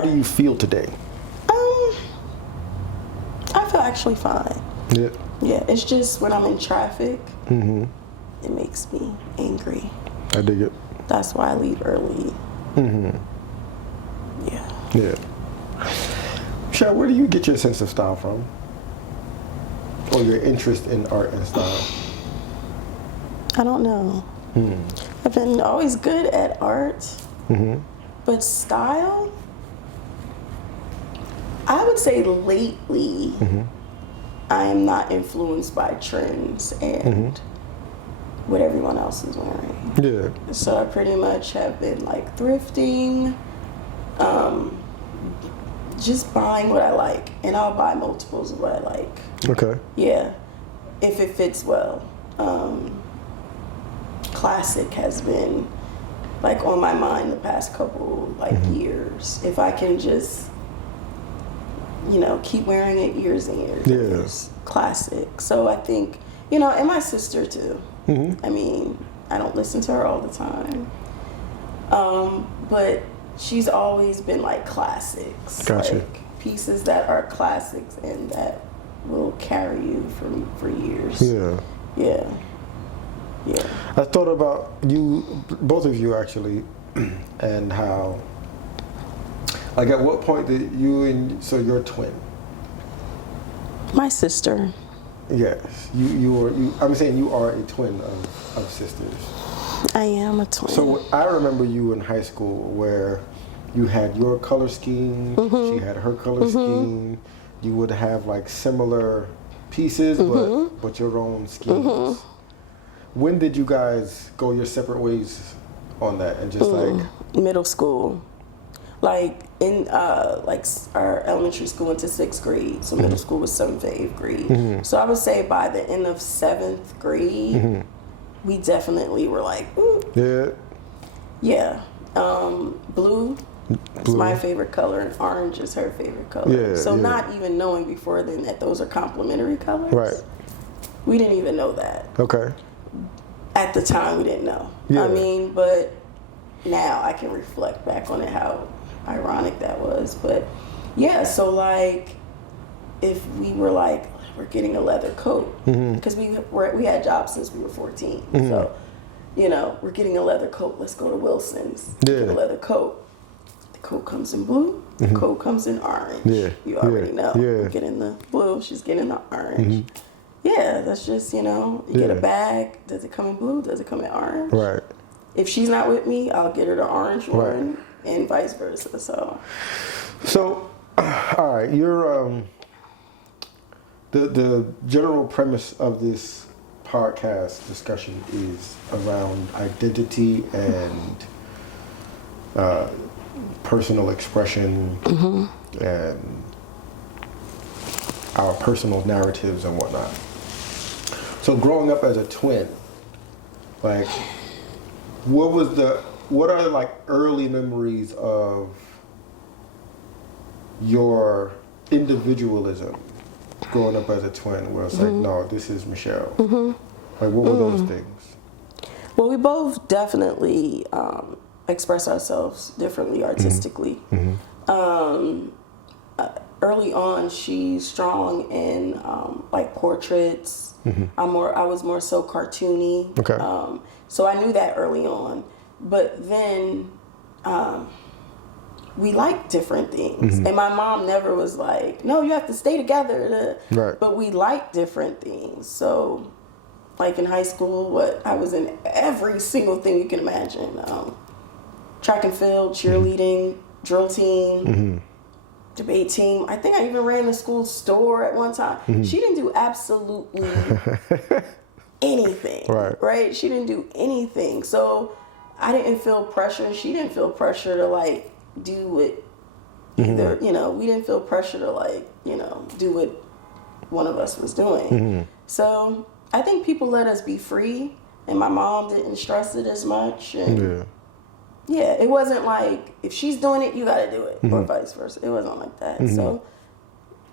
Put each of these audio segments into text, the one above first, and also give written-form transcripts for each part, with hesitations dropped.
How do you feel today? I feel actually fine. Yeah. Yeah, it's just when I'm in traffic, Mm-hmm. it makes me angry. I dig it. That's why I leave early. Mm-hmm. Yeah. Yeah. Michelle, where do you get your sense of style from? Or your interest in art and style? I don't know. I've been always good at art, but style, I would say lately, I am not influenced by trends and what everyone else is wearing. Yeah. So I pretty much have been like thrifting, just buying what I like, and I'll buy multiples of what I like. Okay. Yeah, if it fits well. Classic has been like on my mind the past couple years. If I can just, keep wearing it years and years. Yeah. It's classic. So I think, and my sister too. I mean, I don't listen to her all the time. But she's always been like classics. Gotcha. Like pieces that are classics and that will carry you for years. Yeah. Yeah. Yeah. I thought about you, both of you actually, and how, like at what point did so you're a twin? My sister. Yes. I'm saying you are a twin of sisters. I am a twin. So I remember you in high school where you had your color scheme, she had her color scheme, you would have like similar pieces, but your own schemes. When did you guys go your separate ways on that and just like? Middle school. Like in our elementary school into 6th grade, so middle school was 7th to 8th grade. So I would say by the end of 7th grade, we definitely were like, ooh. Yeah. Yeah. Blue is my favorite color and orange is her favorite color. Yeah, so yeah. not even knowing before then that those are complementary colors. Right. We didn't even know that. Okay. At the time, we didn't know. Yeah. I mean, but now I can reflect back on it, how ironic that was. But yeah, so like, if we were like, we're getting a leather coat, because we had jobs since we were 14. So, we're getting a leather coat. Let's go to Wilson's. Yeah. Get a leather coat. The coat comes in blue. The coat comes in orange. Yeah. You already know. Yeah. We're getting the blue. She's getting the orange. Yeah, that's just, you get a bag. Does it come in blue? Does it come in orange? Right. If she's not with me, I'll get her the orange one, and vice versa. So, all right, you're the general premise of this podcast discussion is around identity and personal expression and our personal narratives and whatnot. So growing up as a twin, like, what are like early memories of your individualism growing up as a twin where it's like, no, this is Michelle? Like, what were those things? Well, we both definitely express ourselves differently artistically. Early on, she's strong in like portraits. I was more so cartoony. Okay. So I knew that early on. But then we liked different things. And my mom never was like, no, you have to stay together. Right. But we liked different things. So like in high school, I was in every single thing you can imagine. Track and field, cheerleading, drill team, debate team. I think I even ran the school store at one time. She didn't do absolutely anything. Right? She didn't do anything. So I didn't feel pressure. She didn't feel pressure to like do it either. We didn't feel pressure to like, do what one of us was doing. So I think people let us be free, and my mom didn't stress it as much. And yeah, it wasn't like, if she's doing it, you got to do it, or vice versa. It wasn't like that. So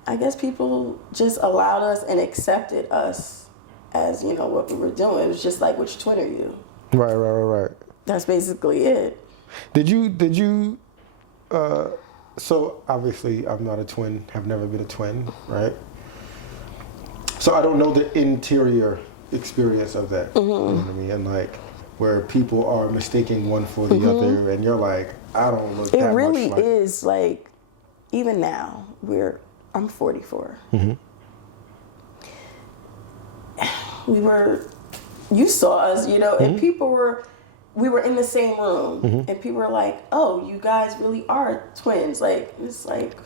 I guess people just allowed us and accepted us as, what we were doing. It was just like, which twin are you? Right. That's basically it. Did you So obviously I'm not a twin, have never been a twin, right? So I don't know the interior experience of that. You know what I mean? And like where people are mistaking one for the other, and you're like, I don't look It that really much like. is like, even now, I'm 44. You saw us, you know, and we were in the same room, and people were like, oh, you guys really are twins. Like, it's like,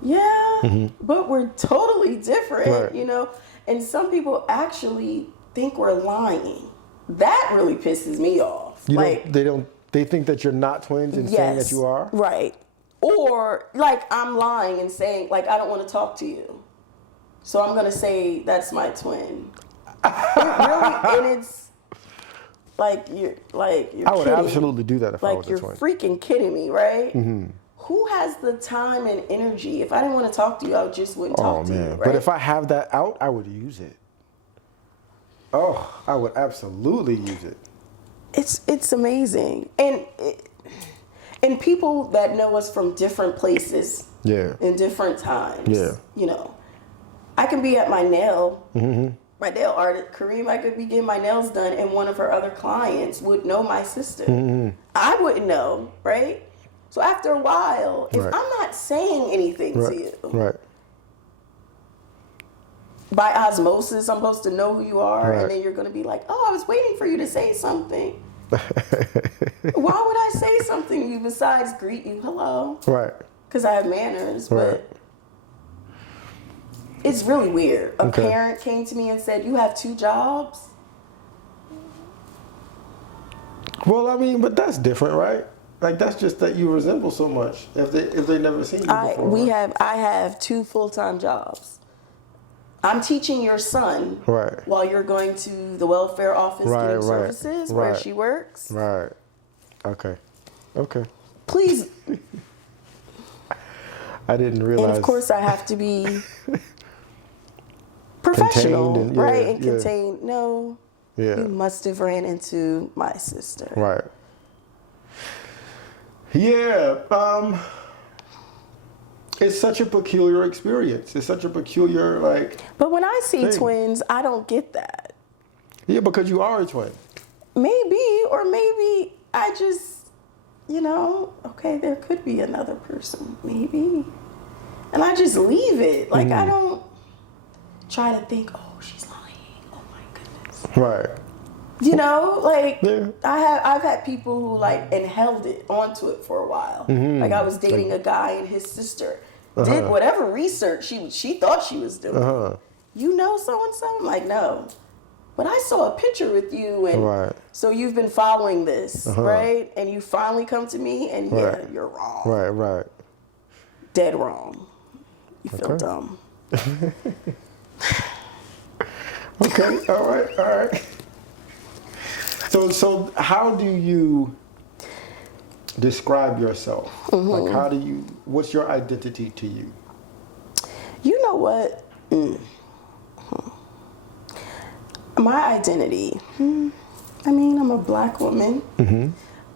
yeah, but we're totally different, Right. you know? And some people actually think we're lying. That really pisses me off. They think that you're not twins and saying that you are? Right. Or like I'm lying and saying like I don't want to talk to you. So I'm gonna say that's my twin. And it's like you're I would kidding. absolutely do that if I was Like a twin. you're freaking kidding me, right? Who has the time and energy? If I didn't want to talk to you, I just wouldn't talk to you, right? But if I have that out, I would use it. Oh, I would absolutely use it. It's amazing. And people that know us from different places, in different times, you know, I can be at my nail artist, Kareem, I could be getting my nails done, and one of her other clients would know my sister. I wouldn't know, right? So after a while, if I'm not saying anything to you, by osmosis, I'm supposed to know who you are, and then you're going to be like, oh, I was waiting for you to say something. Why would I say something to you besides greet you, hello? Right. Because I have manners, but it's really weird. A parent came to me and said, you have 2 jobs? Well, I mean, but that's different, right? Like that's just that you resemble so much. If they never seen you before. I have 2 full-time jobs. I'm teaching your son while you're going to the welfare office getting services where she works. Right. Okay. Please. I didn't realize. And of course, I have to be professional, contained and contained. No, you must have ran into my sister. Right. Yeah. It's such a peculiar experience. It's such a peculiar, like... But when I see twins, I don't get that. Yeah, because you are a twin. Maybe, or maybe I just, you know, okay, there could be another person, maybe. And I just leave it. Like, I don't try to think, oh, she's lying. Oh, my goodness. Right. You know, like, I've had people who, like, and held it onto it for a while. Like, I was dating a guy and his sister did whatever research she thought she was doing. You know so-and-so? I'm like, no. But I saw a picture with you, and so you've been following this, right? And you finally come to me, and you're wrong. Right. Dead wrong. You feel dumb. Okay, all right. So how do you describe yourself? Like, what's your identity to you? You know what? My identity, I mean, I'm a black woman.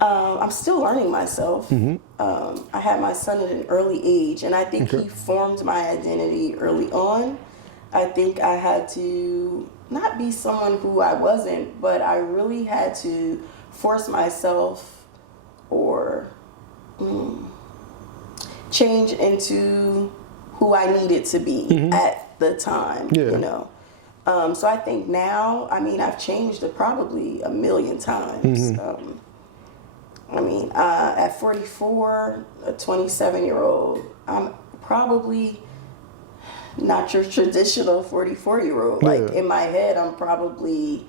I'm still learning myself. I had my son at an early age, and I think he formed my identity early on. I think I had to not be someone who I wasn't, but I really had to force myself or change into who I needed to be at the time, you know. So I think now, I mean, I've changed it probably 1,000,000 times. I mean, at 44, a 27-year-old, I'm probably not your traditional 44-year-old. Like, in my head, I'm probably,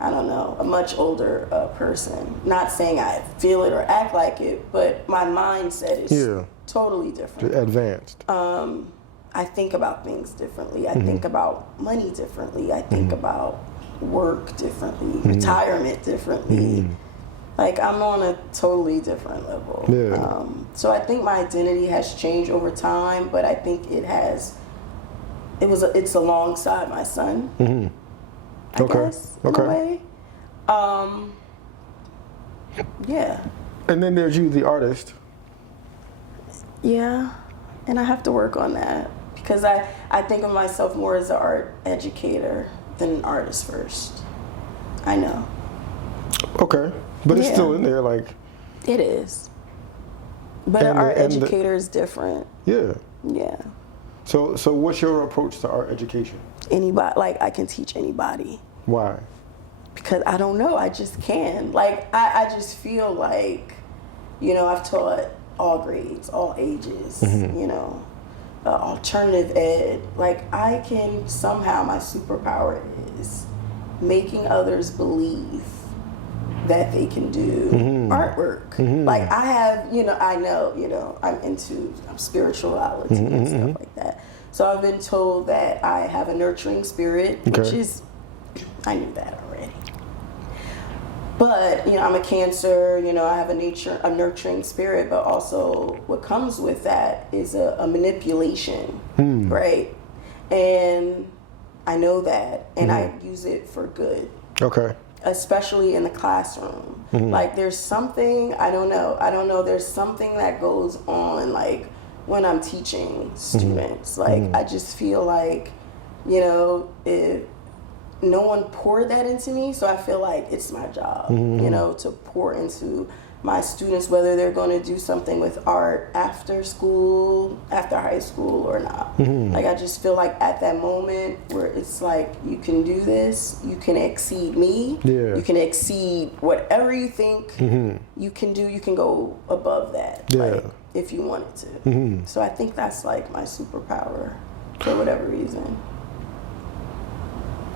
I don't know, a much older person. Not saying I feel it or act like it, but my mindset is totally different. Advanced. I think about things differently. I think about money differently. I think about work differently, retirement differently. Like, I'm on a totally different level. So I think my identity has changed over time, but I think it's alongside my son, I guess, in a way. Yeah. And then there's you, the artist. Yeah, and I have to work on that because I think of myself more as an art educator than an artist first. I know. Okay, but it's still in there, like. It is. But an art educator is different. Yeah. Yeah. So what's your approach to art education? Anybody, like I can teach anybody. Why? Because I don't know, I just can. Like I just feel like, you know, I've taught all grades, all ages, you know, alternative ed. Like I can somehow, my superpower is making others believe that they can do artwork. Like I have, you know, I know, you know, I'm into spirituality and stuff like that. So I've been told that I have a nurturing spirit, which is, I knew that already. But, you know, I'm a Cancer, you know, I have a nurturing spirit, but also what comes with that is a manipulation, right? And I know that, and I use it for good. Okay. Especially in the classroom. Like there's something, I don't know, there's something that goes on like when I'm teaching students. Like I just feel like, you know, if no one poured that into me, so I feel like it's my job, you know, to pour into my students, whether they're going to do something with art after school, after high school or not. Like I just feel like at that moment where it's like, you can do this, you can exceed me, you can exceed whatever you think you can do, you can go above that, like, if you wanted to. So I think that's like my superpower for whatever reason.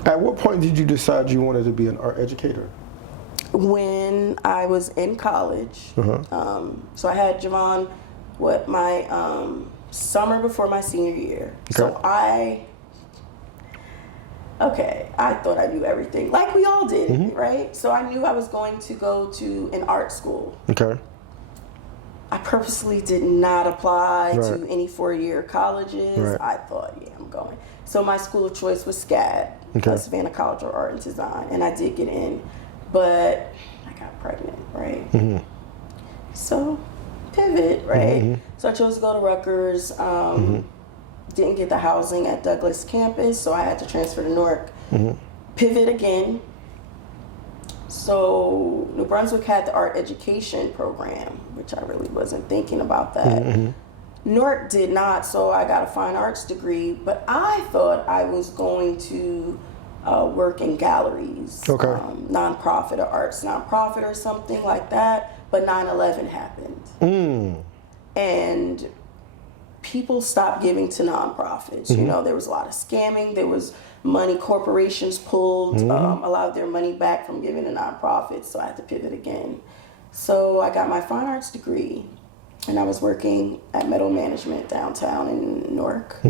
At what point did you decide you wanted to be an art educator? When I was in college, so I had Javon, my summer before my senior year. Okay. So I thought I knew everything, like we all did, right? So I knew I was going to go to an art school. Okay. I purposely did not apply to any 4-year colleges. I thought, yeah, I'm going. So my school of choice was SCAD, Savannah College of Art and Design, and I did get in. But I got pregnant, right? So pivot, right? So I chose to go to Rutgers. Didn't get the housing at Douglas campus, so I had to transfer to Newark. Pivot again. So New Brunswick had the art education program, which I really wasn't thinking about that. Newark did not, so I got a fine arts degree, but I thought I was going to work in galleries, nonprofit or arts nonprofit or something like that, but 9/11 happened. And people stopped giving to nonprofits. You know, there was a lot of scamming, there was money, corporations pulled a lot of their money back from giving to nonprofits, so I had to pivot again. So I got my fine arts degree, and I was working at Metal Management downtown in Newark.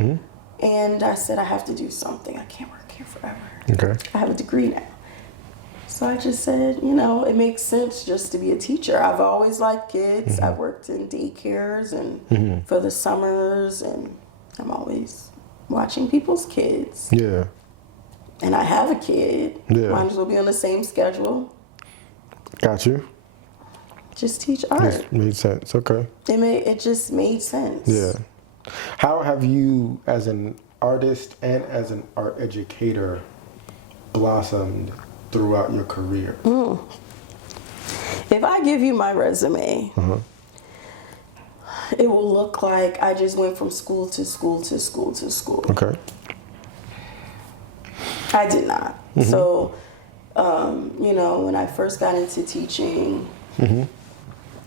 And I said, I have to do something. I can't work here forever. I have a degree now. So I just said, you know, it makes sense just to be a teacher. I've always liked kids. I've worked in daycares and for the summers, and I'm always watching people's kids. Yeah. And I have a kid. Yeah. Might as well be on the same schedule. Got you. Just teach art. It made sense. Okay. It just made sense. Yeah. How have you, as an artist and as an art educator, blossomed throughout your career? If I give you my resume, it will look like I just went from school to school to school to school. Okay. I did not. So, you know, when I first got into teaching,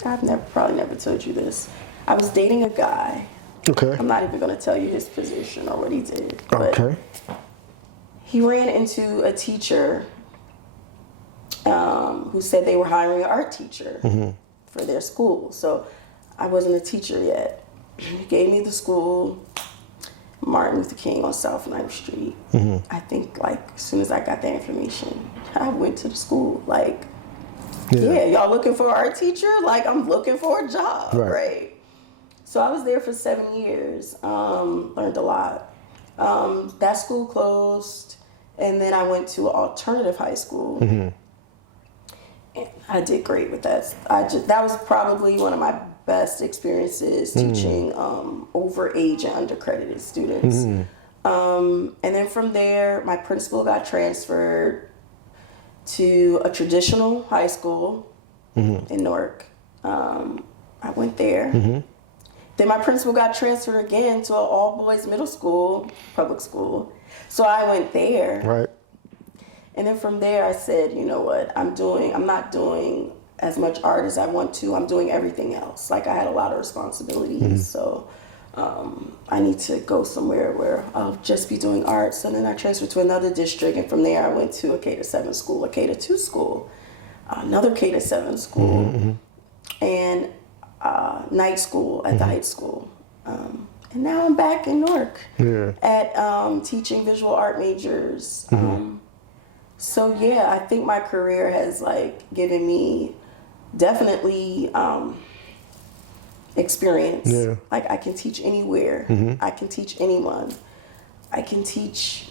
I've probably never told you this. I was dating a guy. Okay. I'm not even going to tell you his position or what he did. But he ran into a teacher who said they were hiring an art teacher for their school. So I wasn't a teacher yet. He gave me the school, Martin Luther King on South 9th Street. I think like as soon as I got that information, I went to the school. Like, yeah, y'all looking for an art teacher? Like, I'm looking for a job, right? So I was there for 7 years, learned a lot. That school closed, and then I went to an alternative high school. And I did great with that. That was probably one of my best experiences teaching overage and undercredited students. And then from there, my principal got transferred to a traditional high school in Newark. I went there. Then my principal got transferred again to an all-boys middle school, public school. So I went there. Right. And then from there, I said, you know what, I'm not doing as much art as I want to. I'm doing everything else. Like, I had a lot of responsibilities. So I need to go somewhere where I'll just be doing art. So then I transferred to another district. And from there, I went to a K-7 school, a K-2 school, another K-7 school, and night school at the high school. And now I'm back in Newark at teaching visual art majors. So yeah, I think my career has like given me definitely experience. Yeah. Like, I can teach anywhere. I can teach anyone. I can teach,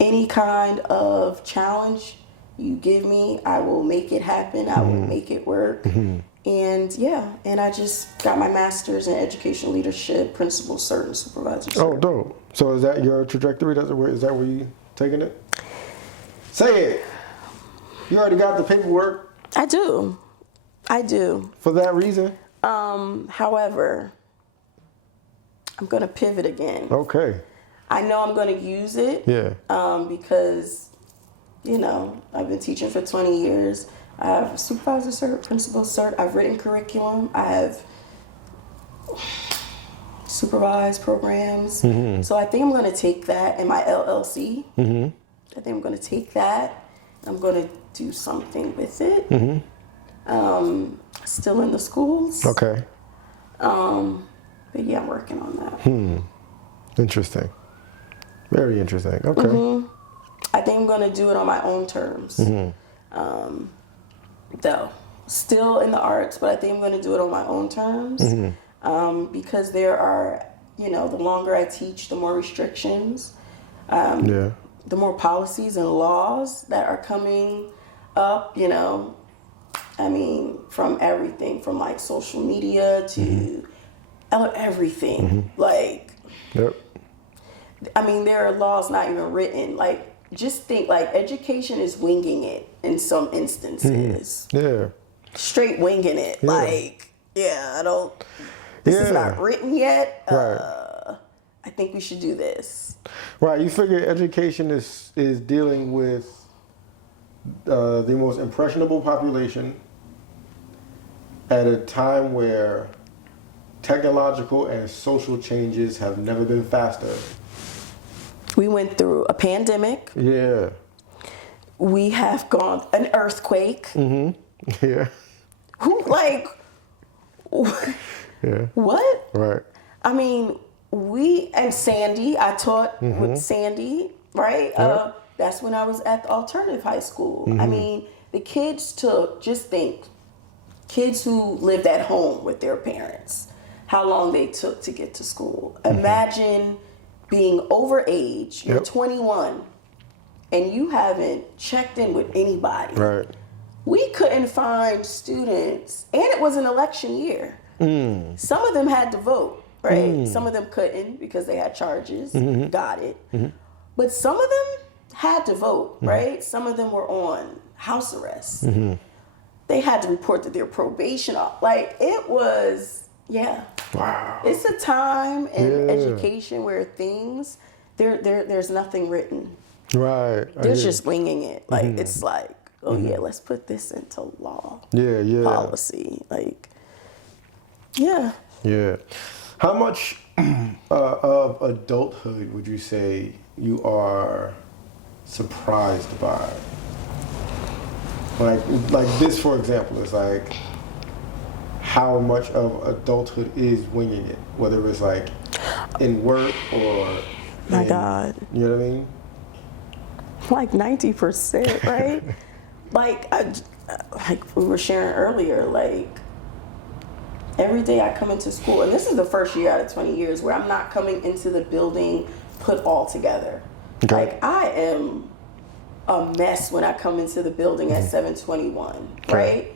any kind of challenge you give me, I will make it happen. I will make it work. And and I just got my master's in education leadership, principal cert, and supervisor cert. Oh, dope. So is that your trajectory? Is that where you taking it? Say it. You already got the paperwork. I do. For that reason? However, I'm going to pivot again. Okay. I know I'm going to use it. Yeah. Because, I've been teaching for 20 years. I have supervisor cert, principal cert. I've written curriculum. I have supervised programs. So I think I'm going to take that in my LLC. I think I'm going to take that. I'm going to do something with it. Still in the schools. Okay. But yeah, I'm working on that. Interesting. Very interesting. Okay. I think I'm going to do it on my own terms. Though. Still in the arts, but I think I'm going to do it on my own terms. Because there are, the longer I teach, the more restrictions, the more policies and laws that are coming up, I mean, from everything, from like social media to everything. Like, I mean, there are laws not even written. Like, just think, like, education is winging it in some instances. Straight winging it. Like, this is not written yet. I think we should do this. Right. You figure education is dealing with the most impressionable population at a time where technological and social changes have never been faster. We went through a pandemic. Yeah. We have gone an earthquake. Yeah. What? Right. I mean, and Sandy, I taught with Sandy, right? That's when I was at the alternative high school. I mean, the kids kids who lived at home with their parents, how long they took to get to school. Imagine being over age, you're 21, and you haven't checked in with anybody. Right. We couldn't find students, and it was an election year. Some of them had to vote, right? Some of them couldn't because they had charges, got it. But some of them had to vote, right? Some of them were on house arrest. They had to report that their probation off. Like, it was, Wow. It's a time in education where there's nothing written. Right. They're just winging it. Like, it's like, let's put this into law. Policy. Like, Yeah. How much of adulthood would you say you are surprised by? Like this, for example, is like how much of adulthood is winging it, whether it's like in work or my God, you know what I mean? Like 90%, right? like we were sharing earlier, like every day I come into school, and this is the first year out of 20 years where I'm not coming into the building put all together. Okay. Like, I am a mess when I come into the building at 7:21, right?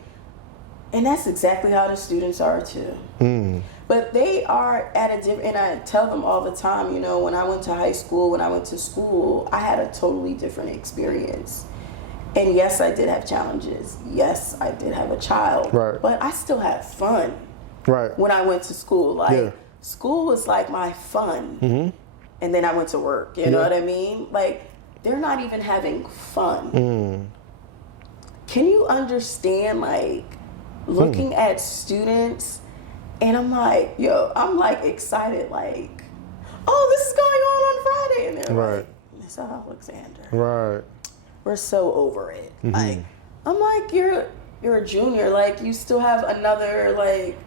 And that's exactly how the students are too. But they are at a different, and I tell them all the time, you know, when I went to high school, when I went to school, I had a totally different experience. And yes, I did have challenges. Yes, I did have a child. Right. But I still had fun. Right. When I went to school. Like, school was like my fun. And then I went to work. You know what I mean? Like, they're not even having fun. Can you understand, like, looking at students, and I'm like, yo, I'm like excited, like, oh, this is going on Friday. And they're like, Miss Alexander. Right. We're so over it. Like, I'm like, you're a junior. Like, you still have another, like,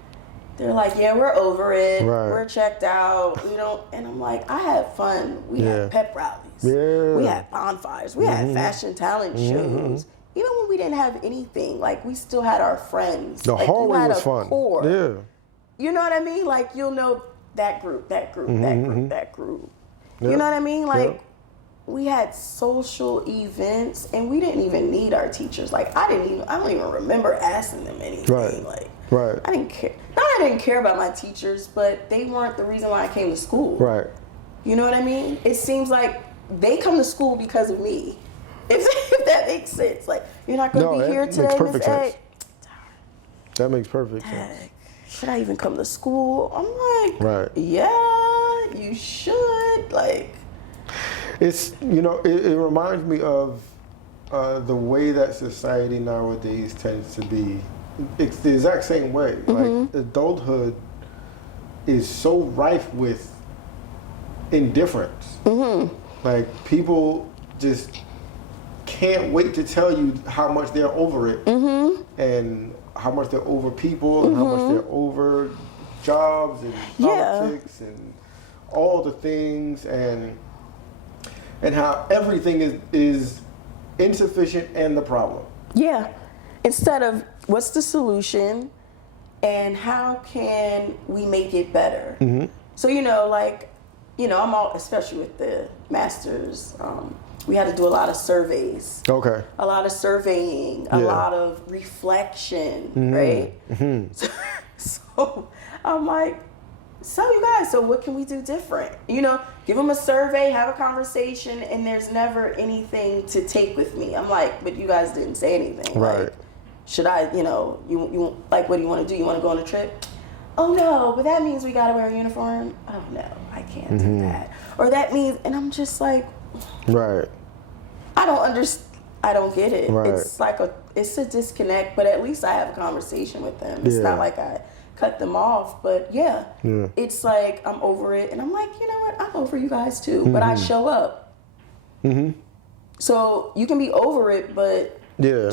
they're like, yeah, we're over it. Right. We're checked out. We don't, and I'm like, I had fun. We had pep rallies. Yeah. We had bonfires. We had fashion talent shows. Even when we didn't have anything, like, we still had our friends. The like, hallway you had was a fun. core. Yeah. You know what I mean? Like, you'll know that group, that group, that group, that group. You know what I mean? Like, we had social events, and we didn't even need our teachers. Like, I don't even remember asking them anything. Right. Like, Right. I didn't care. Not I didn't care about my teachers, but they weren't the reason why I came to school. Right. You know what I mean? It seems like they come to school because of me. If that makes sense. Like, you're not going to be here today, Miss A. That makes perfect sense. Should I even come to school? I'm like, Right. yeah, you should. Like, It's, you know, it reminds me of the way that society nowadays tends to be. It's the exact same way. Like, adulthood is so rife with indifference. Like, people just can't wait to tell you how much they're over it, and how much they're over people, and how much they're over jobs and politics and all the things, and how everything is insufficient and the problem. yeah. Instead of what's the solution and how can we make it better? So, you know, like, you know, I'm all, especially with the masters, we had to do a lot of surveys. Okay. A lot of surveying, a lot of reflection, right? So I'm like, so you guys, so what can we do different? You know, give them a survey, have a conversation, and there's never anything to take with me. I'm like, but you guys didn't say anything. Right. Like, should I, you know, you like, what do you want to do? You want to go on a trip? Oh no, but that means we got to wear a uniform. Oh no, I can't do that. Or that means, and I'm just like, Right. I don't understand. I don't get it. Right. It's a disconnect, but at least I have a conversation with them. It's not like I cut them off, but it's like I'm over it, and I'm like, you know what? I'm over you guys too, but I show up. So you can be over it, but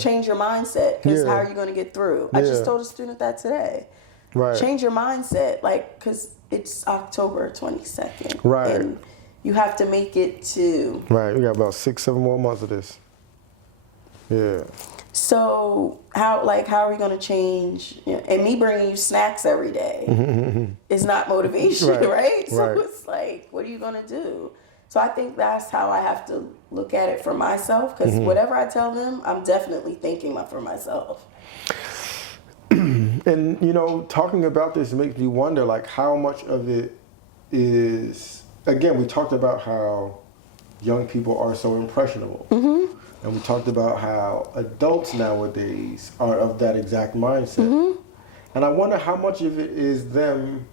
change your mindset, because how are you going to get through? I just told a student that today. Right. Change your mindset, like, because it's October 22nd. Right. And you have to make it to... Right. We got about 6-7 more months of this. Yeah. So how are we going to change? You know, and me bringing you snacks every day is not motivation, right? So it's like, what are you going to do? So I think that's how I have to look at it for myself, because whatever I tell them, I'm definitely thinking for myself. And, you know, talking about this makes me wonder, like, how much of it is, again, we talked about how young people are so impressionable. And we talked about how adults nowadays are of that exact mindset. And I wonder how much of it is them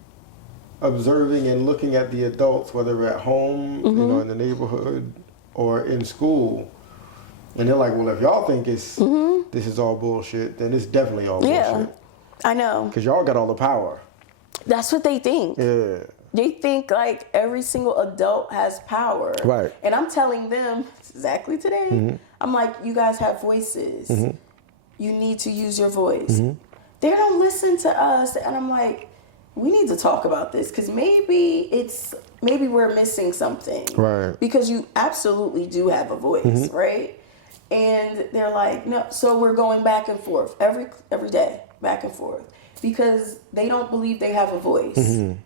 observing and looking at the adults, whether at home, you know, in the neighborhood or in school. And they're like, well, if y'all think this is all bullshit, then it's definitely all bullshit. I know. Because y'all got all the power. That's what they think. Yeah. They think like every single adult has power. Right. And I'm telling them exactly today, I'm like, you guys have voices. You need to use your voice. They don't listen to us. And I'm like, we need to talk about this, because maybe we're missing something. Right. Because you absolutely do have a voice, right? And they're like, no, so we're going back and forth every day, back and forth, because they don't believe they have a voice. And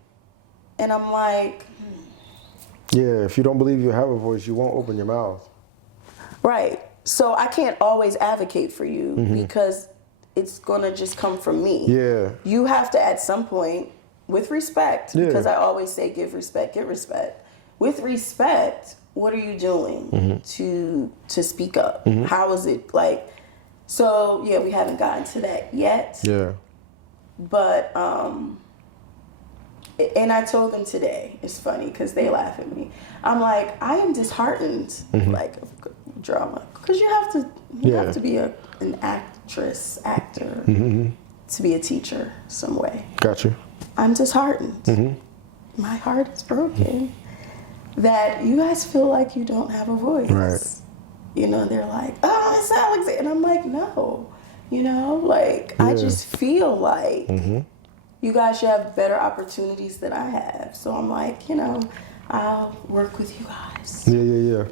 I'm like, Yeah, if you don't believe you have a voice, you won't open your mouth. Right. So I can't always advocate for you, because it's gonna just come from me. Yeah. You have to at some point, with respect, Yeah. because I always say give respect, get respect. With respect, what are you doing to speak up? How is it like? So yeah, we haven't gotten to that yet. Yeah. But and I told them today. It's funny because they laugh at me. I'm like, I am disheartened, like drama, because you have to be an actor, to be a teacher some way. Gotcha. I'm disheartened. My heart is broken that you guys feel like you don't have a voice. Right. You know, they're like, oh, it's Alex, and I'm like, no. You know, like I just feel like you guys should have better opportunities than I have. So I'm like, you know, I'll work with you guys. Yeah.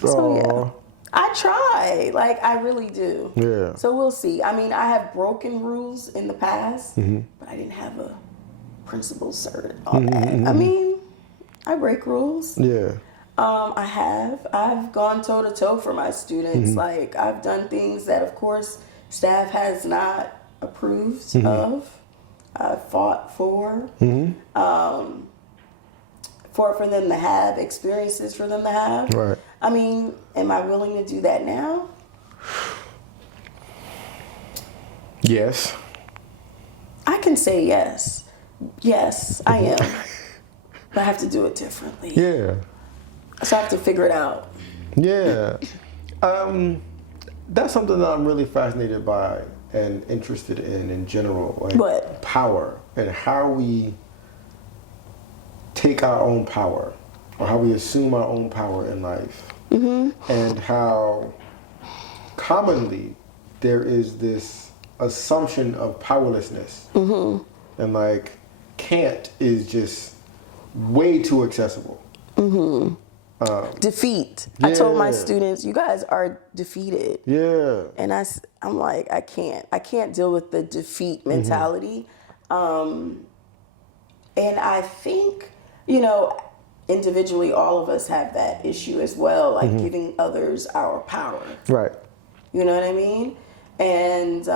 So yeah, I try, like I really do. Yeah. So we'll see. I mean, I have broken rules in the past, but I didn't have a principal cert. All that. I mean, I break rules. Yeah. I've gone toe to toe for my students. Like I've done things that, of course, staff has not approved of. I fought for them to have experiences for them to have. Right. I mean, am I willing to do that now? Yes. I can say yes. Yes, I am. But I have to do it differently. Yeah. So I have to figure it out. Yeah. That's something that I'm really fascinated by and interested in general. Like What? Power and how we take our own power or how we assume our own power in life. And how commonly there is this assumption of powerlessness. And like can't is just way too accessible. Defeat. I told my students, you guys are defeated. Yeah. And I'm like, I can't deal with the defeat mentality. And I think, you know, individually, all of us have that issue as well, like giving others our power. Right. You know what I mean? And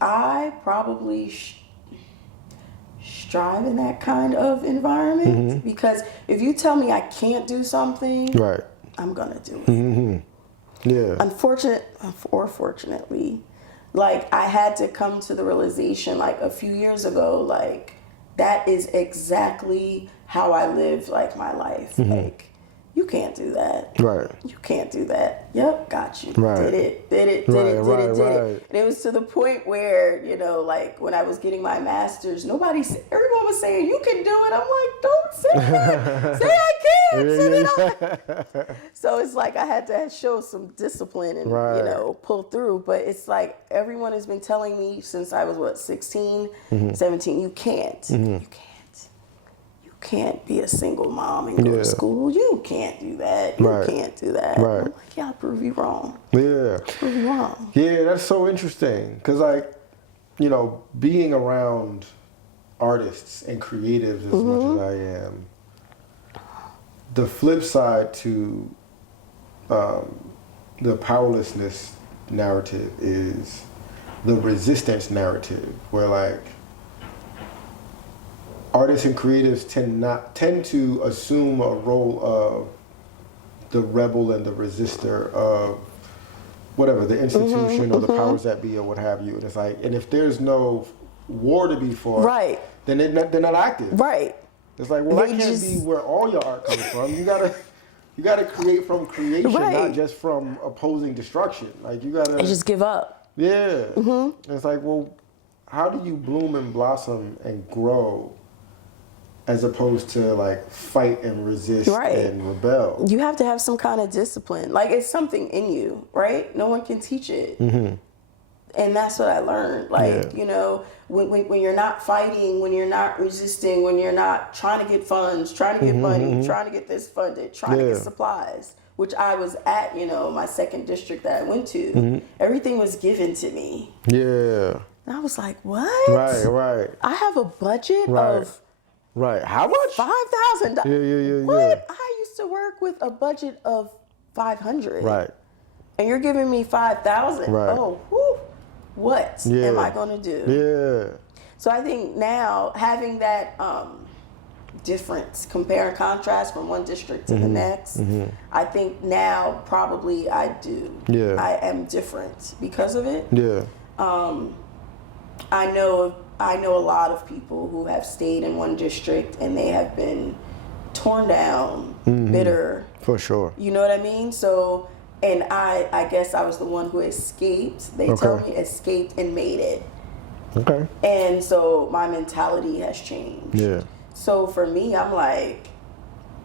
I probably strive in that kind of environment because if you tell me I can't do something, Right. I'm gonna do it. Yeah. Fortunately, like I had to come to the realization like a few years ago, like that is exactly how I live like my life. Like you can't do that. Right. You can't do that. Yep, got you. Right. Did it. Right. And it was to the point where, you know, like when I was getting my master's, everyone was saying, you can do it. I'm like, don't say that. Say I can't. Say that. So it's like I had to show some discipline and, you know, pull through. But it's like everyone has been telling me since I was, 16, 17, you can't. You can't. You can't be a single mom and go to school. You can't do that. You can't do that. Right. I'm like, yeah, I'll prove you wrong. Yeah. Prove you wrong. Yeah, that's so interesting. Because, like, you know, being around artists and creatives as much as I am, the flip side to the powerlessness narrative is the resistance narrative, where, like, artists and creatives tend to assume a role of the rebel and the resistor of whatever the institution or the powers that be or what have you. And it's like, and if there's no war to be fought, then they're not active. Right. It's like, well, that can't be where all your art comes from. You gotta create from creation, not just from opposing destruction. Like you gotta just give up. Yeah. And it's like, well, how do you bloom and blossom and grow? As opposed to like fight and resist and rebel. You have to have some kind of discipline. Like it's something in you, right? No one can teach it. And that's what I learned. Like, you know, when you're not fighting, when you're not resisting, when you're not trying to get funds, trying to get money, trying to get this funded, trying to get supplies, which I was at, you know, my second district that I went to, everything was given to me. Yeah. And I was like, what? Right. I have a budget of... Right. How much? $5,000. Yeah. What? I used to work with a budget of $500. Right. And you're giving me $5,000. Right. Oh, whew. what am I going to do? Yeah. So I think now having that difference, compare and contrast from one district to the next, I think now probably I do. Yeah. I am different because of it. Yeah. I know a lot of people who have stayed in one district and they have been torn down, bitter. For sure. You know what I mean? So, and I guess I was the one who escaped. They tell me escaped and made it. Okay. And so my mentality has changed. Yeah. So for me, I'm like,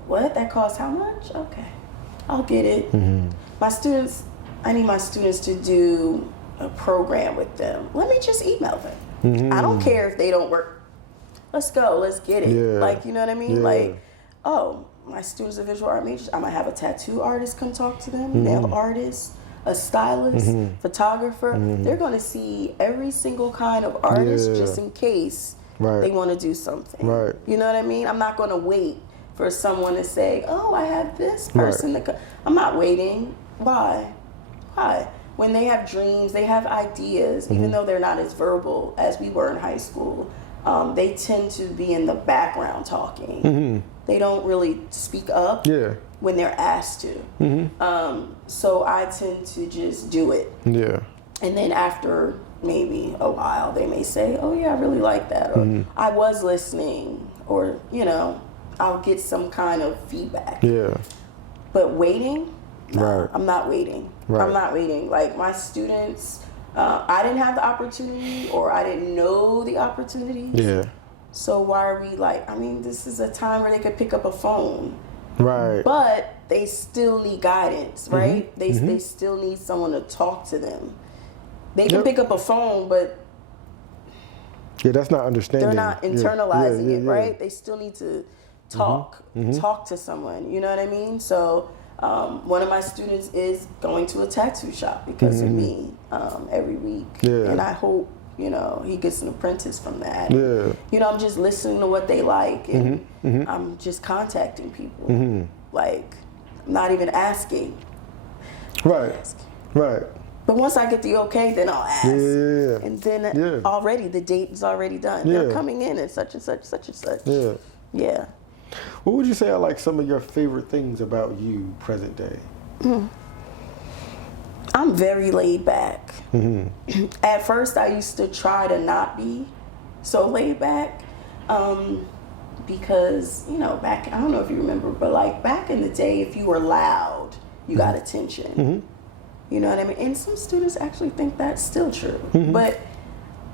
what? That costs how much? Okay, I'll get it. My students, I need my students to do a program with them. Let me just email them. I don't care if they don't work. Let's go. Let's get it. Yeah. Like, you know what I mean? Yeah. Like, oh, my students are visual art majors. I might have a tattoo artist come talk to them, nail artist, a stylist, photographer. They're going to see every single kind of artist just in case they want to do something. Right. You know what I mean? I'm not going to wait for someone to say, oh, I have this person. I'm not waiting. Why? When they have dreams, they have ideas, even though they're not as verbal as we were in high school, they tend to be in the background talking. They don't really speak up when they're asked to. So I tend to just do it. Yeah. And then after maybe a while, they may say, oh yeah, I really like that. Or I was listening. Or, you know, I'll get some kind of feedback. Yeah. But waiting? No, Right. I'm not waiting. Right. I'm not waiting. Like my students, I didn't have the opportunity or I didn't know the opportunity. Yeah. So why are we like, I mean, this is a time where they could pick up a phone. Right. But they still need guidance, right? They still need someone to talk to them. They can pick up a phone, but that's not understanding. they're not internalizing it, yeah. right? They still need to talk to someone. You know what I mean? So one of my students is going to a tattoo shop because of me every week. Yeah. And I hope, you know, he gets an apprentice from that. Yeah. You know, I'm just listening to what they like and I'm just contacting people. Like, I'm not even asking. Right. Right. But once I get the okay, then I'll ask. Yeah. And then already, the date is already done. Yeah. They're coming in at such and such, such and such. Yeah. Yeah. What would you say are like some of your favorite things about you present day? I'm very laid back. At first, I used to try to not be so laid back because, you know, back, I don't know if you remember, but like back in the day, if you were loud, you got attention. You know what I mean? And some students actually think that's still true. But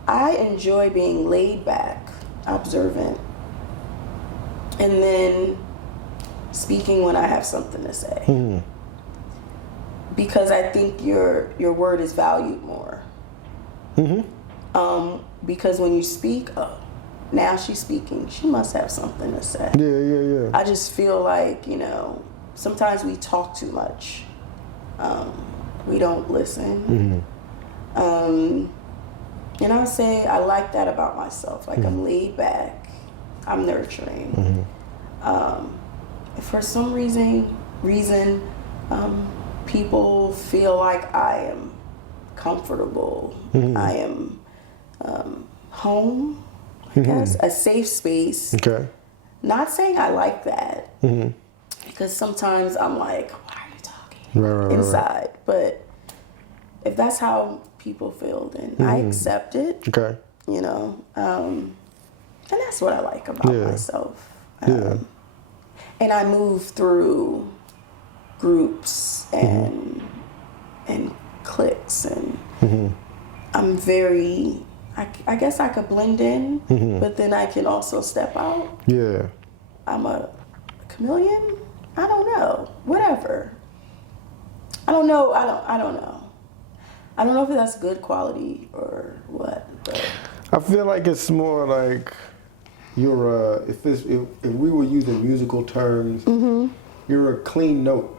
I enjoy being laid back, observant, and then speaking when I have something to say. Because I think your word is valued more. Because when you speak, oh, now she's speaking, she must have something to say. Yeah. I just feel like, you know, sometimes we talk too much. We don't listen. And I would say I like that about myself. Like I'm laid back, I'm nurturing. For some reason, people feel like I am comfortable. I am home, I guess, a safe space. Okay. Not saying I like that, because sometimes I'm like, why are you talking Right. inside? But if that's how people feel, then I accept it. Okay. You know, and that's what I like about myself. And I move through groups and cliques, and I'm very, I guess I could blend in, but then I can also step out. Yeah. I'm a chameleon? I don't know. Whatever. I don't know. I don't know. I don't know if that's good quality or what. But I feel like it's more like you're if we were using musical terms, you're a clean note,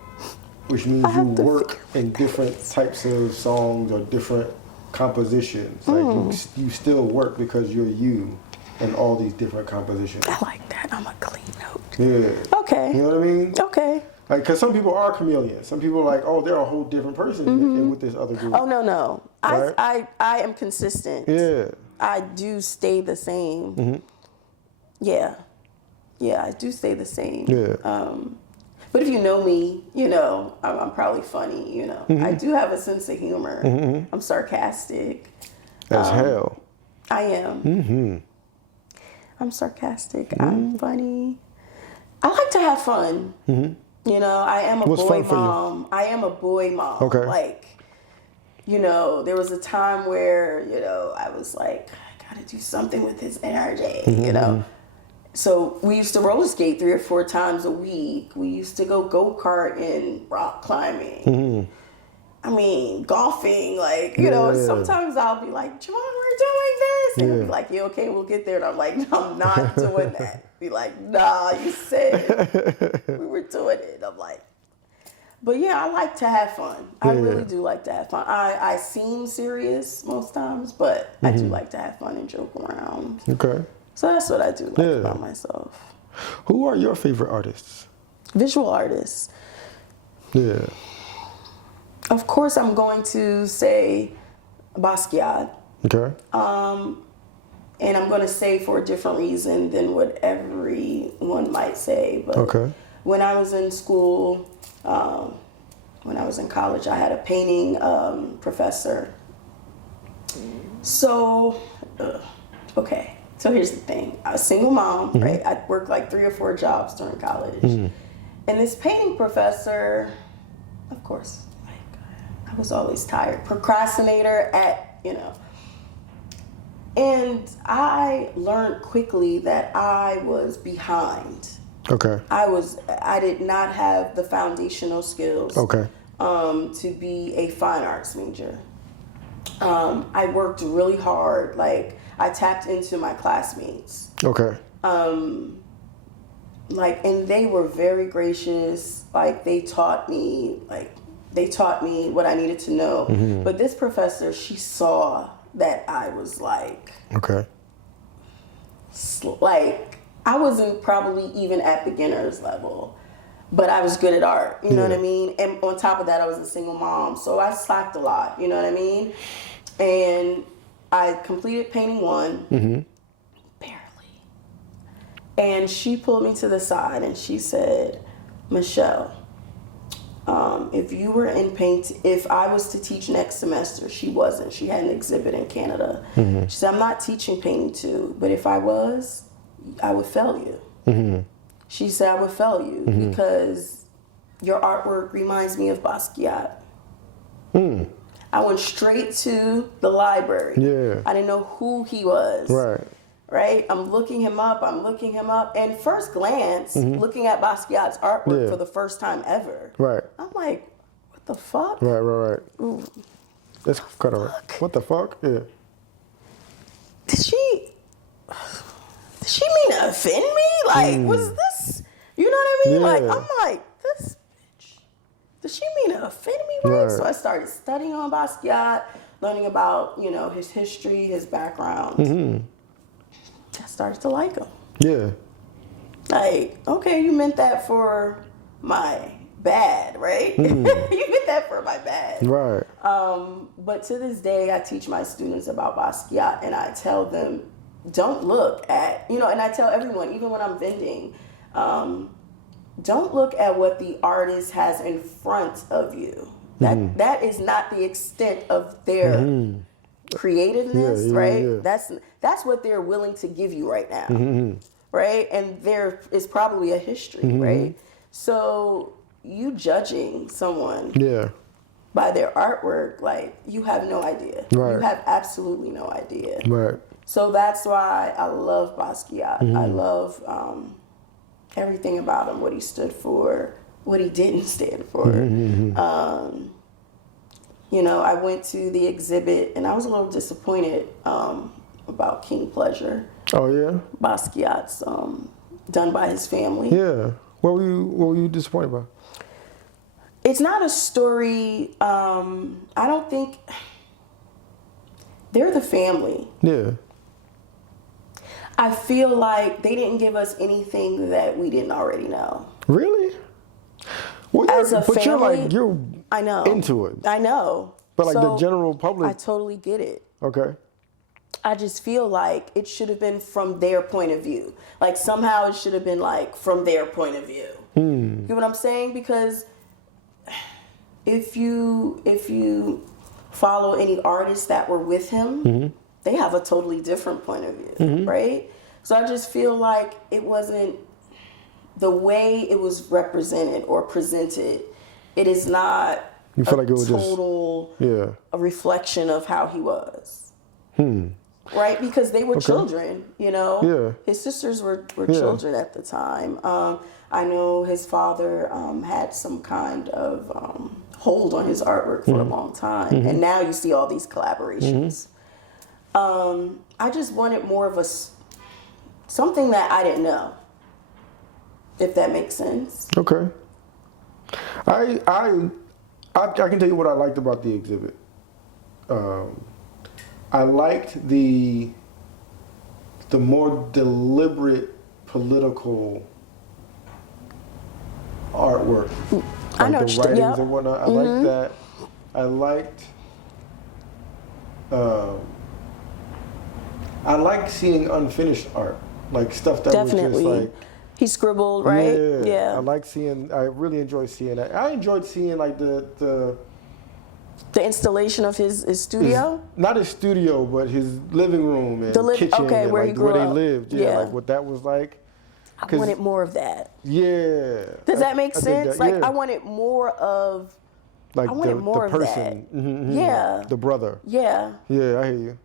which means you work in different types of songs or different compositions. Like you still work because you're you in all these different compositions. I like that. I'm a clean note. Yeah. Okay. You know what I mean? Okay. Like, because some people are chameleons. Some people are like, oh, they're a whole different person with this other group. Oh, no. right? I am consistent. Yeah. I do stay the same. Mm-hmm. Yeah. Yeah, I do stay the same. Yeah. But if you know me, you know, I'm probably funny, you know. Mm-hmm. I do have a sense of humor. Mm-hmm. I'm sarcastic. As hell. I am. Mm-hmm. I'm sarcastic. I'm funny. I like to have fun. Mm-hmm. You know, I am a What's boy fun for you? mom. I am a boy mom. Okay. Like, you know, there was a time where, you know, I was like, I gotta do something with his energy, you know. So we used to roller skate 3 or 4 times a week. We used to go-kart and rock climbing. I mean, golfing, like, you know, sometimes I'll be like, John, we're doing this. And he'll be like, yeah, okay, we'll get there. And I'm like, no, I'm not doing that. Be like, nah, you said we were doing it. I'm like, but yeah, I like to have fun. I really do like to have fun. I seem serious most times, but I do like to have fun and joke around. Okay. So that's what I do like about myself. Who are your favorite artists? Visual artists. Yeah. Of course, I'm going to say Basquiat. Okay. And I'm going to say for a different reason than what everyone might say. But when I was in school, when I was in college, I had a painting professor. So, okay. So here's the thing. I was a single mom, right? I worked like 3 or 4 jobs during college. And this painting professor, of course, I was always tired. Procrastinator at, you know. And I learned quickly that I was behind. Okay. I did not have the foundational skills to be a fine arts major. I worked really hard. Like, I tapped into my classmates. Okay. Like, and they were very gracious. Like, they taught me what I needed to know. But this professor, she saw that I was like, like, I wasn't probably even at beginner's level, but I was good at art, you know what I mean? And on top of that, I was a single mom, so I slacked a lot, you know what I mean? And I completed painting 1, barely. And she pulled me to the side and she said, Michelle, if you were in if I was to teach next semester, she wasn't. She had an exhibit in Canada. She said, I'm not teaching painting 2, but if I was, I would fail you. She said, I would fail you because your artwork reminds me of Basquiat. I went straight to the library. I didn't know who he was. Right? I'm looking him up. And first glance, looking at Basquiat's artwork for the first time ever. I'm like, what the fuck? Ooh. That's kind of right. What the fuck? Yeah. Did she mean to offend me? Like, was this, you know what I mean? Like, I'm like, this bitch, did she mean to offend me, right? So I started studying on Basquiat, learning about, you know, his history, his background. I started to like him. Yeah. Like, okay, you meant that for my bad, right? You meant that for my bad. Right. But to this day, I teach my students about Basquiat, and I tell them, don't look at, you know, and I tell everyone, even when I'm vending, don't look at what the artist has in front of you. That is not the extent of their creativeness, right? That's what they're willing to give you right now, right? And there is probably a history, right? So you judging someone by their artwork, like, you have no idea. You have absolutely no idea. So that's why I love Basquiat. I love everything about him, what he stood for, what he didn't stand for. You know, I went to the exhibit and I was a little disappointed about King Pleasure. Oh yeah, Basquiat's done by his family. Yeah, what were you disappointed about? It's not a story. I don't think they're the family. Yeah. I feel like they didn't give us anything that we didn't already know. Really? Well, as a family, you're I know into it. I know. But like the So, general I public. totally get it. Okay. I just feel like it should have been from their point of view. Like somehow it should have been like from their point of view. You know what I'm saying? Because if you follow any artists that were with him, they have a totally different point of view, right? So I just feel like it wasn't the way it was represented or presented. It is not You feel like it was total just a reflection of how he was. Right, because they were children, you know. Yeah. His sisters were children at the time. I know his father had some kind of hold on his artwork for a long time, and now you see all these collaborations. I just wanted more of something that I didn't know, if that makes sense. Okay. I can tell you what I liked about the exhibit. I liked the more deliberate political artwork. I know the writings and whatnot. I liked that. I liked seeing unfinished art, like stuff that was just like he scribbled, right? Yeah. I really enjoyed seeing that. I enjoyed seeing like the installation of his studio? Not his studio, but his living room and kitchen and where like he grew where they up. lived. Yeah, like what that was like. I wanted more of that. Yeah. Does that make sense? That, I wanted more of like I wanted more the person. of that. Mm-hmm. Yeah. The brother. Yeah. Yeah, I hear you.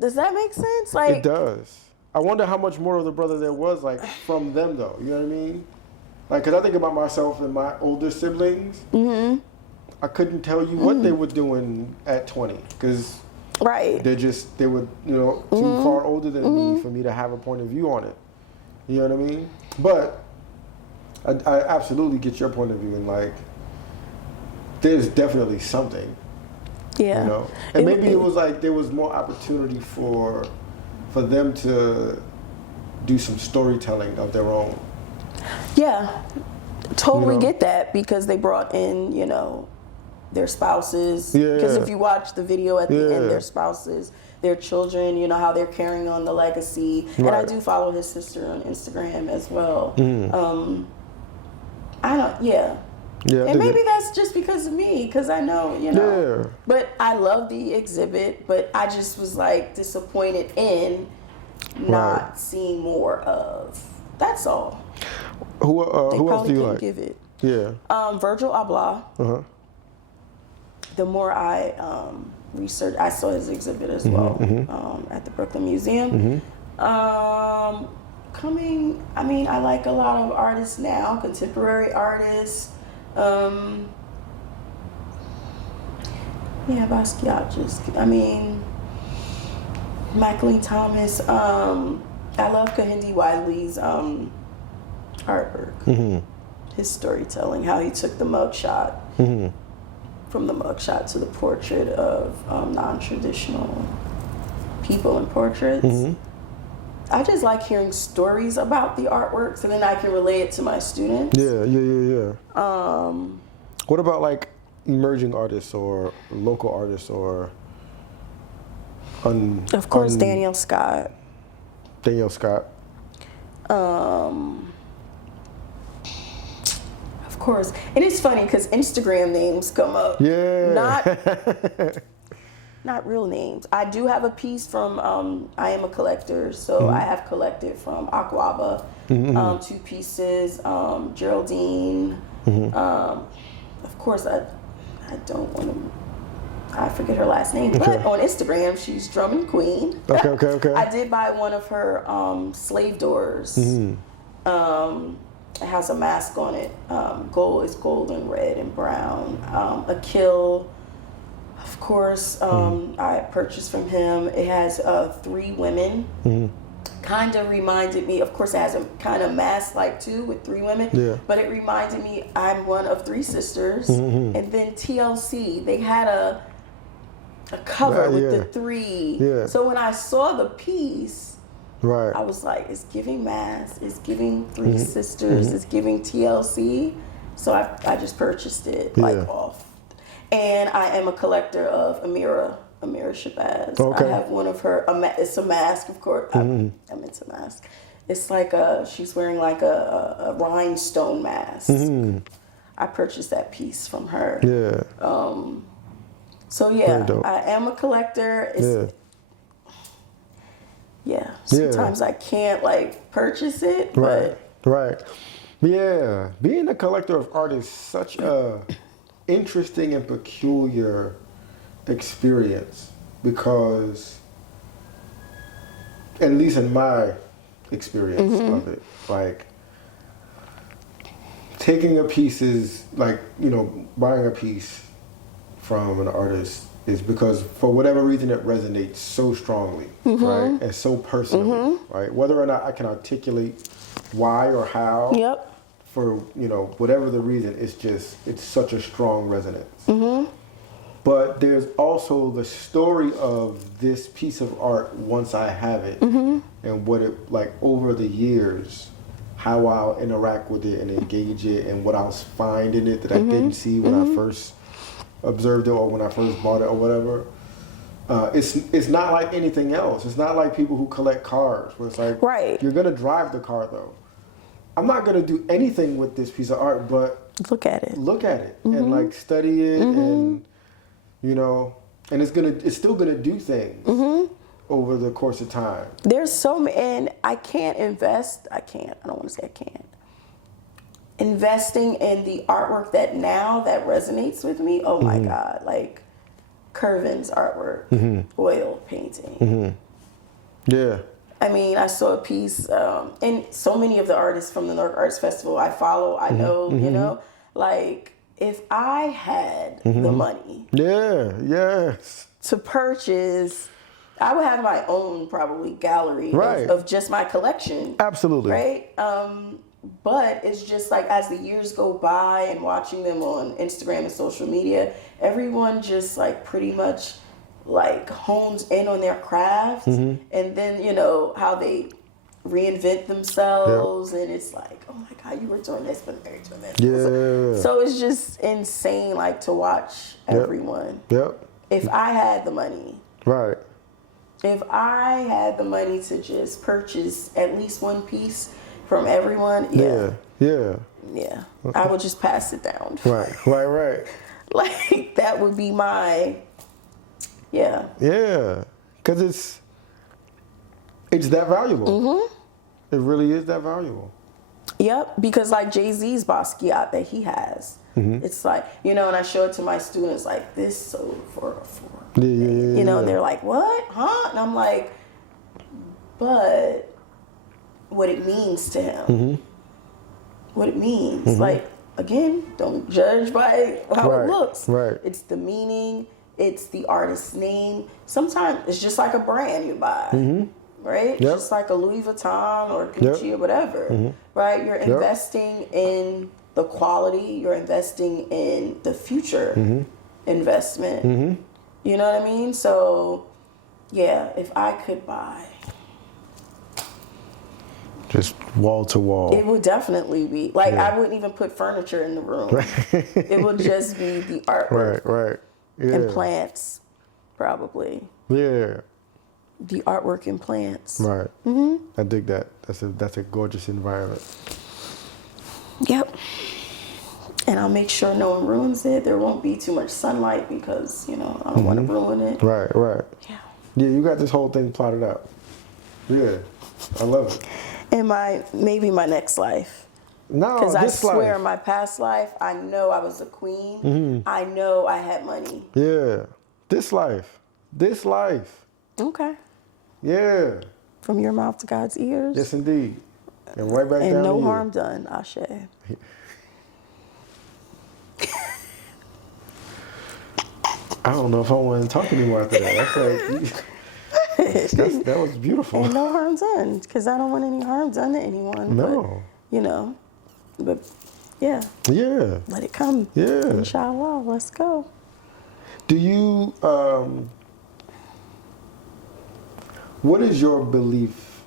Does that make sense? Like it does. I wonder how much more of the brother there was like from them though. You know what I mean? Like, cause I think about myself and my older siblings. I couldn't tell you what they were doing at 20, cause they were too far older than me for me to have a point of view on it. You know what I mean? But I absolutely get your point of view, and like, there's definitely something. Yeah. You know, and maybe it was like there was more opportunity for them to do some storytelling of their own. Yeah, totally get that, because they brought in, their spouses. Because if you watch the video at the end, their spouses, their children, how they're carrying on the legacy. Right. And I do follow his sister on Instagram as well. Yeah, and maybe that's just because of me, because I know, Yeah. But I love the exhibit, but I just was like disappointed in not seeing more of. That's all. Who else do you like? Give it. Yeah. Virgil Abloh. The more I researched, I saw his exhibit as well at the Brooklyn Museum. I like a lot of artists now, contemporary artists. Basquiat Maclean Thomas. I love Kehinde Wiley's artwork. His storytelling, how he took the mugshot, from the mugshot to the portrait of non-traditional people in portraits. I just like hearing stories about the artworks, and then I can relate it to my students. Yeah. What about like emerging artists or local artists or of course, Daniel Scott. Of course. And it's funny because Instagram names come up. Yeah. Not real names. I do have a piece from I Am a Collector, so I have collected from Aquaba 2 pieces. Geraldine. Of course, I don't want to. I forget her last name, but on Instagram she's Drummond Queen. Okay. I did buy one of her slave doors. It has a mask on it. Gold is golden, red, and brown. A kill. Of course, I purchased from him. It has 3 women. Kind of reminded me, of course it has a kind of mask like too with 3 women, but it reminded me I'm one of 3 sisters. And then TLC, they had a cover with the 3. So when I saw the piece, I was like, it's giving mask, it's giving 3 sisters, it's giving TLC. So I just purchased it off. And I am a collector of Amira Shabazz. Okay. I have one of her. It's a mask, of course. I'm into mask. It's like she's wearing like a rhinestone mask. I purchased that piece from her. Yeah. So yeah, I am a collector. Sometimes I can't like purchase it, but right. Yeah, being a collector of art is such a interesting and peculiar experience because, at least in my experience of it, like taking a piece is like, buying a piece from an artist is because for whatever reason it resonates so strongly, right? And so personally, right? Whether or not I can articulate why or how, for whatever the reason, it's such a strong resonance. But there's also the story of this piece of art once I have it, and what it like over the years, how I'll interact with it and engage it, and what I'll find in it that I didn't see when I first observed it or when I first bought it or whatever. It's not like anything else. It's not like people who collect cars where it's like, you're gonna drive the car though. I'm not gonna do anything with this piece of art, but look at it and like study it, and and it's still gonna do things over the course of time. There's so many, and I don't want to say I can't. Investing in the artwork that resonates with me, oh my God, like Kervin's artwork, oil painting. Yeah. I mean, I saw a piece, and so many of the artists from the New York Arts Festival I follow, I know, like if I had the money to purchase, I would have my own probably gallery of just my collection. Absolutely. Right? But it's just like as the years go by and watching them on Instagram and social media, everyone just like pretty much like hones in on their craft, and then how they reinvent themselves, and it's like, oh my God, you were doing this, but they're doing this. Yeah. So it's just insane, like to watch everyone. If I had the money, if I had the money to just purchase at least one piece from everyone, I would just pass it down. Right. Like that would be my, because it's that valuable. It really is that valuable. Yep, because like Jay-Z's Basquiat that he has, it's like, and I show it to my students, like, this sold for and they're like, what? Huh? And I'm like, but what it means to him. What it means. Like, again, don't judge by how it looks. It's the meaning, it's the artist's name. Sometimes it's just like a brand you buy. Right? Just like a Louis Vuitton or Gucci or whatever. Right? You're investing in the quality, you're investing in the future investment. You know what I mean? So, yeah, if I could buy, just wall to wall, it would definitely be like I wouldn't even put furniture in the room. It would just be the artwork, and plants, probably. The artwork and plants. I dig that. That's a gorgeous environment. Yep. And I'll make sure no one ruins it. There won't be too much sunlight because I don't want to ruin it. Right. Yeah, you got this whole thing plotted out. Yeah, I love it. In maybe my next life. No, because I swear in my past life, I know I was a queen. I know I had money. Yeah, this life. Okay. Yeah. From your mouth to God's ears. Yes, indeed. And right back down to you. And no harm done, Ashe. I don't know if I want to talk anymore after that. That's like, that was beautiful. And no harm done, because I don't want any harm done to anyone. No. But yeah. Let it come. Yeah. Inshallah, let's go. Do you, what is your belief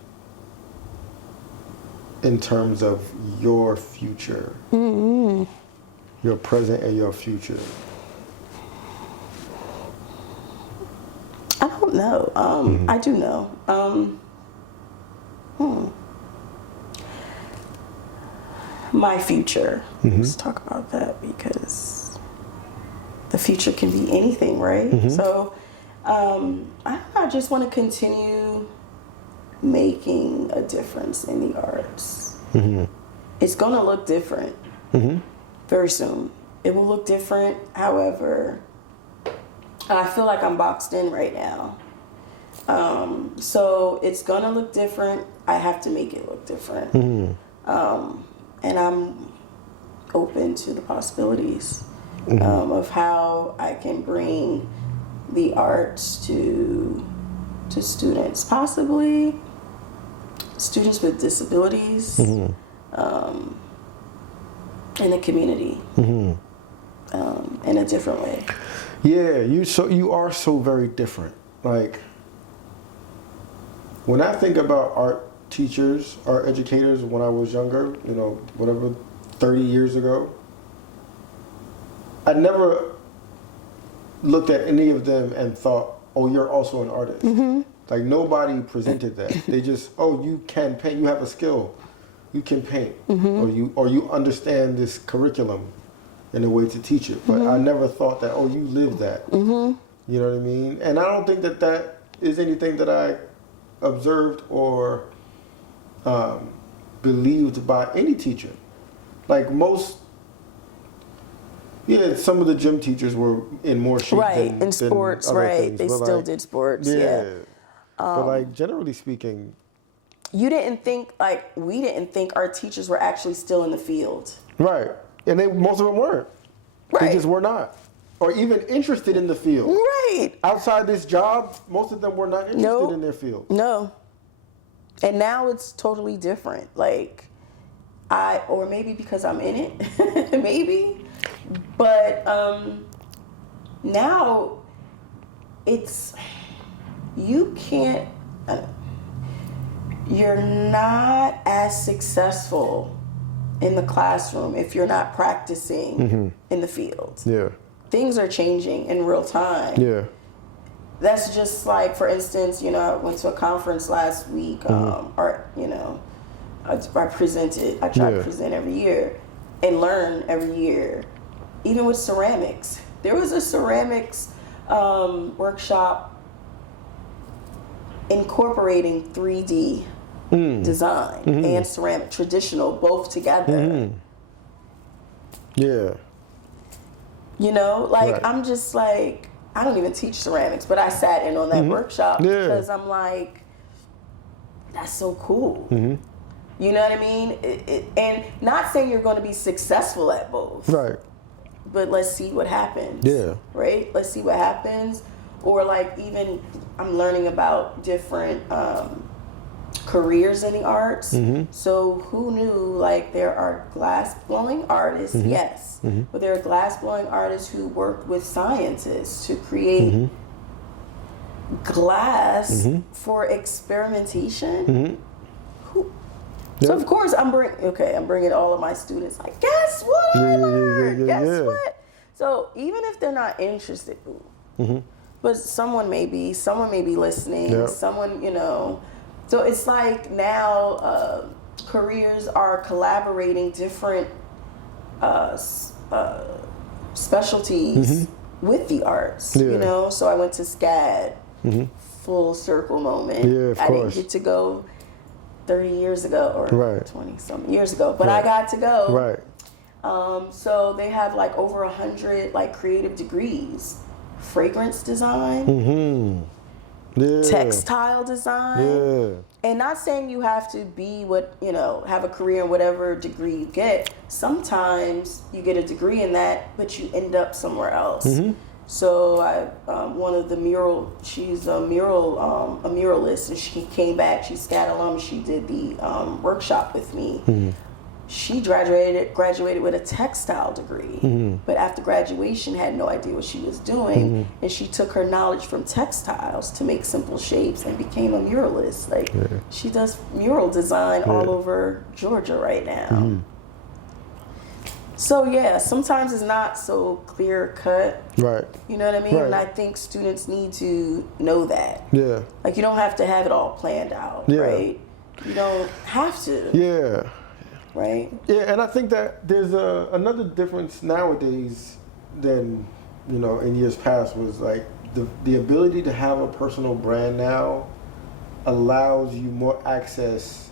in terms of your future? Your present and your future? know. I do know. My future. Let's talk about that, because the future can be anything, right? So I just want to continue making a difference in the arts. It's going to look different very soon. It will look different. However, I feel like I'm boxed in right now. So it's going to look different. I have to make it look different. And I'm open to the possibilities of how I can bring the arts to students, possibly students with disabilities, in the community, in a different way. Yeah, you are so very different. Like, when I think about art teachers, art educators, when I was younger, whatever, 30 years ago, I never looked at any of them and thought, oh, you're also an artist. Like, nobody presented that. They just, oh, you can paint, you have a skill, you can paint, or you understand this curriculum in a way to teach it. But I never thought that, oh, you live that. You know what I mean? And I don't think that is anything that I observed or believed by any teacher. Like some of the gym teachers were in more shape in sports, than other things, they still did sports, but like, generally speaking, we didn't think our teachers were actually still in the field. Right. And most of them weren't. They just were not. Or even interested in the field. Right. Outside this job, most of them were not interested in their field. No. And now it's totally different. Like, or maybe because I'm in it, maybe. But now you're not as successful in the classroom if you're not practicing in the field. Yeah. Things are changing in real time. Yeah. That's just like, for instance, I went to a conference last week, art, I try to present every year and learn every year. Even with ceramics. There was a ceramics workshop incorporating 3D design and ceramic, traditional, both together. Yeah. I'm just like, I don't even teach ceramics, but I sat in on that workshop because I'm like, that's so cool. You know what I mean? And not saying you're going to be successful at both. Right. But let's see what happens. Yeah. Right? Let's see what happens. Or like, even I'm learning about different careers in the arts. So who knew, like, there are glass blowing artists, yes. But there are glass blowing artists who work with scientists to create glass for experimentation. So of course I'm bringing all of my students, like, guess what I learned? Guess what? So even if they're not interested, but someone may be listening, someone, so it's like now careers are collaborating different specialties with the arts, so I went to SCAD, full circle moment. Yeah, of course. I didn't get to go 30 years ago or 20-some years ago, but I got to go. Right. So they have like over 100 like creative degrees: fragrance design, textile design, and not saying you have to be have a career in whatever degree you get. Sometimes you get a degree in that, but you end up somewhere else. So one of the she's a muralist, and she came back. She's SCAD alum. She did the workshop with me. She graduated with a textile degree, but after graduation had no idea what she was doing, and she took her knowledge from textiles to make simple shapes and became a muralist. Like, she does mural design all over Georgia right now. So yeah, sometimes it's not so clear cut. Right. You know what I mean? Right. And I think students need to know that. Yeah. Like you don't have to have it all planned out, Yeah. right? You don't have to. Yeah. Right? Yeah, and I think that there's another difference nowadays than, you know, in years past was like the ability to have a personal brand now allows you more access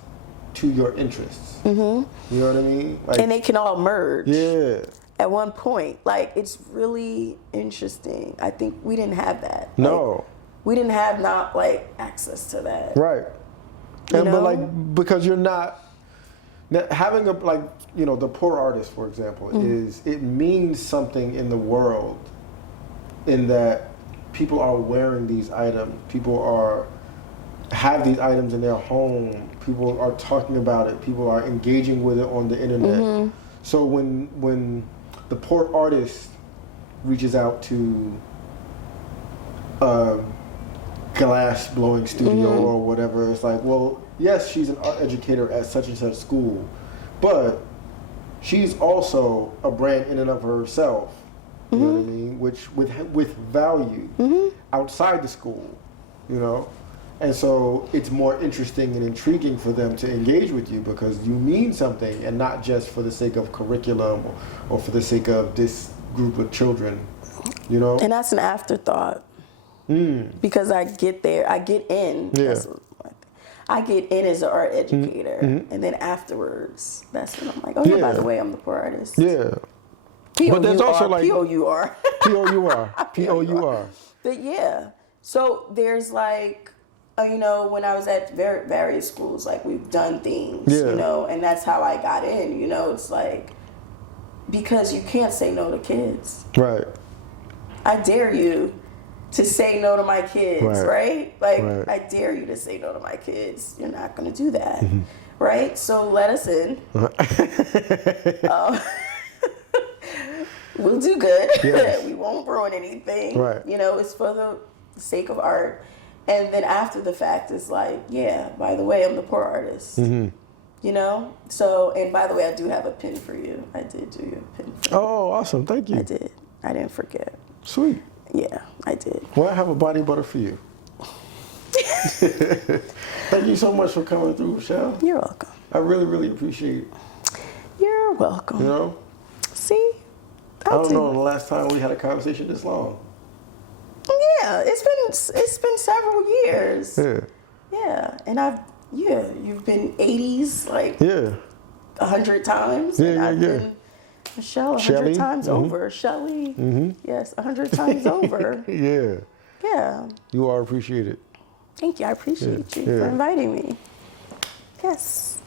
to your interests. Mm-hmm. You know what I mean? Like, And they can all merge. Yeah. At one point. Like it's really interesting. I think we didn't have that. No. Like, we didn't have not like access to that. Right. You And know? but like because you're not having a like, you know, the poor artist, for example, is it means something in the world in that people are wearing these items, people have these items in their home, people are talking about it, people are engaging with it on the internet. So when the poor artist reaches out to a glass blowing studio or whatever, it's like, well, yes, she's an art educator at such and such school, but she's also a brand in and of herself. You know what I mean? Which with value outside the school, you know, and so it's more interesting and intriguing for them to engage with you because you mean something, and not just for the sake of curriculum or for the sake of this group of children, you know. And that's an afterthought. Because I get in. Yeah. I get in as an art educator, and then afterwards, that's when I'm like, oh yeah, by the way, I'm the poor artist. Yeah. P-O-U-R, But there's also like P-O-U-R. P-O-U-R. P-O-U-R. But yeah, so there's like, you know, when I was at various schools, like we've done things, you know, and that's how I got in, you know, it's like, because you can't say no to kids. Right. I dare you to say no to my kids, right? Like, I dare you to say no to my kids. You're not going to do that, right? So let us in. We'll do good. Yes. We won't ruin anything. Right. You know, it's for the sake of art. And then after the fact, it's like, yeah, by the way, I'm the poor artist. You know? So, and by the way, I do have a pin for you. I did do you a pin for you. Oh, awesome. Thank you. I did. I didn't forget. Sweet. Yeah, I did. Well, I have a body butter for you. Thank you so much for coming through, Michelle. You're welcome. I really, really appreciate it. You're welcome. You know? See? I don't know the last time we had a conversation this long. Yeah, it's been several years. Yeah. Yeah, and you've been 80s like 100 times. Yeah, and yeah, I've yeah. been Michelle 100 Shelly? times over. Shelly, yes, 100 times over. Yeah. Yeah. You are appreciated. Thank you. I appreciate you for inviting me. Yes.